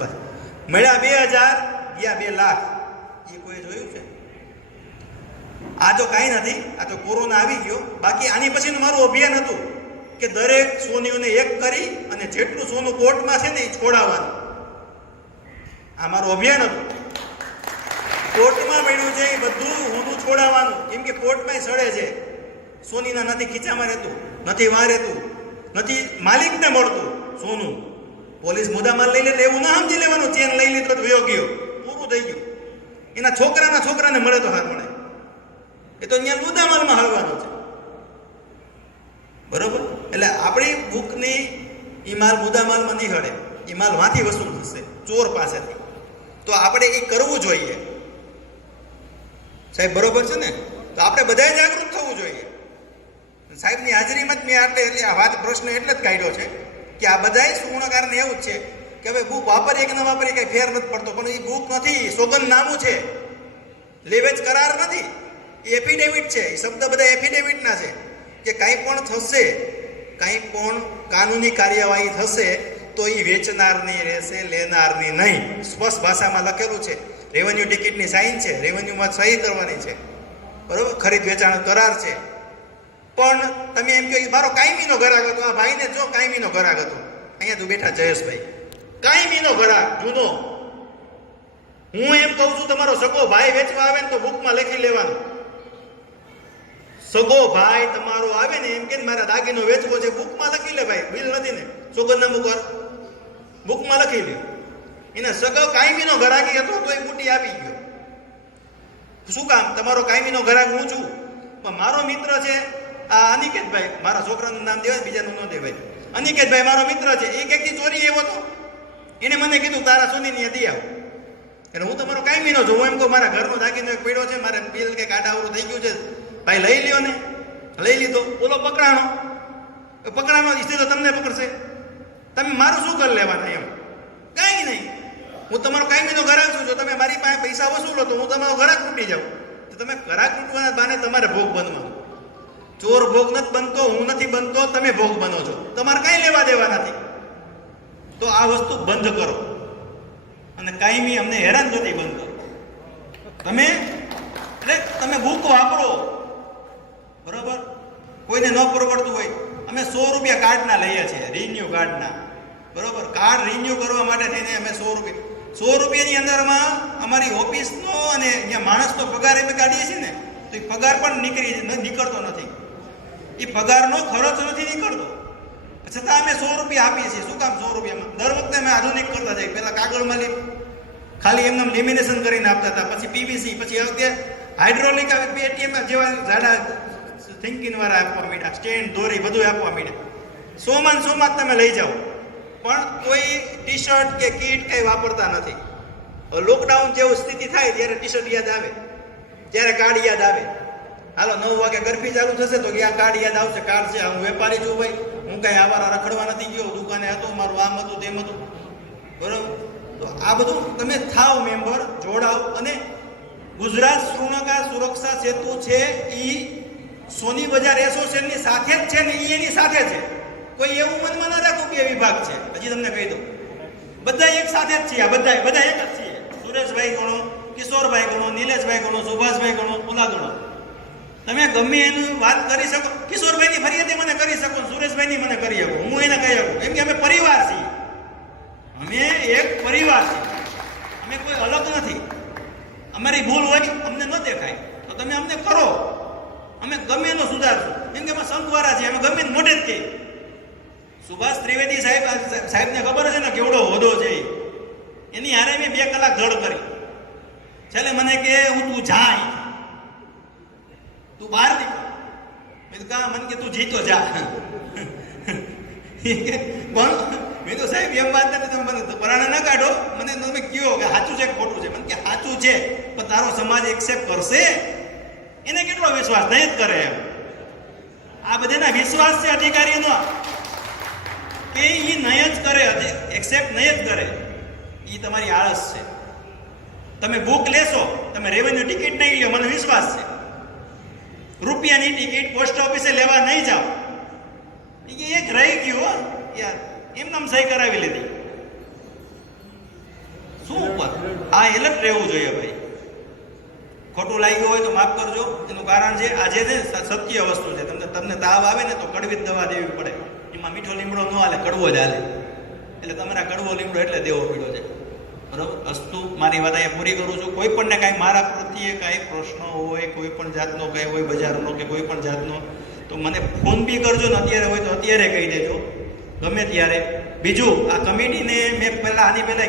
બસ. મળ્યા 2000, ગયા 2 લાખ. એ કોઈ જોયું છે? આ તો કાંઈ નથી, આ તો કોરોના આવી ગયો. બાકી આની પછીનું મારું અભિયાન હતું કે દરેક સોનીઓને એક કરી અને જેટલું સોનું કોર્ટમાં છે ને એ છોડાવવાનું. આ મારું અભિયાન હતું. કોર્ટમાં મળ્યું છે એ બધું સોનું છોડાવવાનું. કેમ કે કોર્ટમાં સડે છે. સોનીના નથી ખીચામાં રહેતું, નથી વાં રહેતું, નથી માલિકને મળતું સોનું. પોલીસ મુદ્દામાલ લઈ લે એવું ના સમજી લેવાનું. ચેન લઈ લીધો તો વયો ગયો, પૂરું થઈ ગયું. એના છોકરાને મળે તો હાર મળે. એ તો અહીંયા મુદ્દામાલમાં હળવાનું છે. બરોબર? એટલે આપણી બુકની એ માલ મુદ્દામાલમાં નહીં હળે. એ માલ વાંથી વસૂલ થશે ચોર પાસેથી. તો આપણે એ કરવું જોઈએ સાહેબ. બરોબર છે ને? તો આપણે બધાએ જાગૃત થવું જોઈએ. સાહેબની હાજરીમાં જ મેં એટલે આ વાત પ્રશ્ન એટલે જ કાઢ્યો છે કે આ બધાય સુગુણકારને એવું જ છે કે હવે બુક વાપરીએ કે ન વાપરીએ કંઈ ફેર નથી પડતો. પણ એ બુક નથી, સોગંદનામું છે, લેવેચ કરાર નથી. એ એફિડેવિટ છે. એ શબ્દ બધા એફિડેવિટના છે કે કાંઈ પણ થશે, કાંઈ પણ કાનૂની કાર્યવાહી થશે તો એ વેચનારની રહેશે, લેનારની નહીં. સ્પષ્ટ ભાષામાં લખેલું છે. રેવન્યુ ટિકિટની સાઇન છે, રેવન્યુમાં સહી કરવાની છે. બરોબર? ખરીદ વેચાણ કરાર છે. પણ તમે એમ કહો મારો કાયમીનો ઘરાક હતો. આ ભાઈને જો કાયમીનો ઘરાક હતો. અહીંયા તું બેઠા જયેશભાઈ, કાયમીનો ઘરાક જૂનો. હું એમ કહું છું તમારો સગો ભાઈ વેચવા આવે ને તો બુકમાં લખી લેવાનું. સગો ભાઈ તમારો આવે ને એમ કે મારા દાગીનો વેચવો છે, બુકમાં લખી લે ભાઈ. બિલ નથી ને, સોગંદનામું કર, બુકમાં લખી લે. એને સગો કાયમીનો ઘરાકી હતો તો એ બુટી આપી ગયો. શું કામ? તમારો કાયમીનો ઘરાક હું છું, પણ મારો મિત્ર છે આ અનિકેતભાઈ. મારા છોકરાનું નામ દેવાય, બીજાનું ન દેવાય. અનિકેતભાઈ મારો મિત્ર છે. એ ક્યાંકથી ચોરી આવ્યો હતો, એને મને કીધું તારા સુનીની દઈ આવ. એટલે હું તમારો કાયમીનો છું. હું એમ કહું મારા ઘરનો દાગીનો એક પડ્યો છે, મારે બિલ કંઈક આડાવડું થઈ ગયું છે, ભાઈ લઈ લ્યો ને. લઈ લીધો. ઓલો પકડાણો ઈસ્તે તો તમને પકડશે. તમે મારું શું કરી લેવાના? એમ કાંઈ નહીં. હું તમારો કાયમીનો ઘરાક છું. જો તમે મારી પાસે પૈસા વસૂલો તો હું તમારો ઘરાક તૂટી જાઉં. તો તમે ઘરાક તૂટવાના બાને તમારે ભોગ બનવાનો. ચોર ભોગ નથી બનતો, હું નથી બનતો, તમે ભોગ બનો છો. તમારે કાંઈ લેવા દેવા નથી. તો આ વસ્તુ બંધ કરો અને કાયમી અમને હેરાન થતી બંધ કરો. તમે બુક વાપરો. બરોબર? કોઈને ન પરવડતું હોય, અમે 100 રૂપિયા કાર્ડના લઈએ છીએ, રિન્યુ કાર્ડના. બરોબર? કાર્ડ રિન્યુ કરવા માટે થઈને અમે 100 રૂપિયાની અંદરમાં અમારી ઓફિસનો અને અહીંયા માણસનો પગાર અમે કાઢીએ છીએ ને, તો એ પગાર પણ નીકળતો નથી. એ પગારનો ખર્ચ નથી નીકળતો. છતાં અમે 100 રૂપિયા આપીએ છીએ. શું કામ 100 રૂપિયામાં? દર વખતે અમે આધુનિક કરતા જઈએ. પહેલાં કાગળમાં ખાલી એમને લેમિનેશન કરીને આપતા હતા, પછી પીવીસી, પછી અત્યારે હાઇડ્રોલિક એટીએમ જેવા જાડા થિંકિંગ વાળા આપવા માંડ્યા, સ્ટેન્ડ, દોરી બધું આપવા માંડ્યા. 100માં તમે લઈ જાઓ, પણ કોઈ ટી શર્ટ કે કીટ કંઈ વાપરતા નથી. લોકડાઉન જેવું સ્થિતિ થાય ત્યારે ટી શર્ટ યાદ આવે, ત્યારે કાર્ડ યાદ આવે. હાલો 9 વાગે ગરફી ચાલુ થશે તો આ કાર્ડ યાદ આવશે. કાર્ડ છે, હું વેપારી છું ભાઈ, હું કાંઈ આવારા રખડવા નથી ગયો, દુકાને હતો, મારું આમ હતું તેમ હતું. બરોબર? તો આ બધું તમે થાવ મેમ્બર, જોડાવ. અને ગુજરાત શૃંગાર સુરક્ષા સેતુ છે એ સોની બજાર એસોસિએશનની સાથે જ છે ને, એની સાથે છે. કોઈ એવું મનમાં ના રાખો કે વિભાગ છે. હજી તમને કહી દઉં, બધા એક સાથે જ છીએ. આ બધા એક જ છીએ. સુરેશભાઈ ગણો, કિશોરભાઈ ગણો, નિલેશભાઈ ગણો, સુભાષભાઈ ગણો, ઓલા ગણો. તમે ગમે એની વાત કરી શકો. કિશોરભાઈની ફરિયાદ મને કરી શકો, સુરેશભાઈની મને કરી શકો, હું એને કહી શકું. કેમ કે અમે પરિવાર છીએ. અમે એક પરિવાર છીએ. અમે કોઈ અલગ નથી. અમારી ભૂલ હોય અમને ન દેખાય તો તમે અમને કરો, અમે ગમે એનો સુધારશું. કેમ કે અમે સંઘવાળા છીએ, અમે ગમે મોઢે જ કહીએ. સુભાષ ત્રિવેદી સાહેબને ખબર છે ને કેવડો હોદ્દો છે. એની હારે મેં 2 કલાક ધડ કરી. છેલ્લે મને કે તું જાય, તું બહાર નીકળ. મેં તો કહા, મને કે તું જીતો જા. પણ મેં તો સાહેબ એમ વાત નથી, તમે મને પરાણે ના કાઢો. મને તમે કહો કે સાચું છે કે ખોટું છે. મને કે સાચું છે, પણ તારો સમાજ એક્સેપ્ટ કરશે? એને કેટલો વિશ્વાસ? નહીં જ કરે. એમ આ બધાના વિશ્વાસ છે અધિકારીનો કે એ નહીં જ કરે, એક્સેપ્ટ નહીં જ કરે. એ તમારી આળસ છે. તમે બુક લેશો, તમે રેવન્યુ ટિકિટ નહીં લો, મને વિશ્વાસ છે. રૂપિયાની ટિકિટ પોસ્ટ ઓફિસે લેવા નહીં જાઓ. એક રહી ગયું યાર, એમ નામ સહી કરાવી લીધી. શું ઉપર આ એલર્ટ રહેવું જોઈએ ભાઈ. ખોટું લાગ્યું હોય તો માફ કરજો. એનું કારણ છે આજે છે સત્ય વસ્તુ છે. તમને તાવ આવે ને તો કડવી જ દવા દેવી પડે. એમાં મીઠો લીમડો ન હાલે, કડવો જ હાલે. એટલે તમારા કડવો લીમડો એટલે દેવો પીડો છે. બરાબર. અસ્તુ મારી વાત અહીંયા પૂરી કરું છું. કોઈ પણને કાંઈ મારા પ્રત્યે કાંઈ પ્રશ્ન હોય, કોઈ પણ જાતનો કાંઈ હોય બજારનો કે કોઈ પણ જાતનો, તો મને ફોન બી કરજો ને અત્યારે હોય તો અત્યારે કહી દેજો, ગમે ત્યારે. બીજું આ કમિટીને મેં આની પહેલાં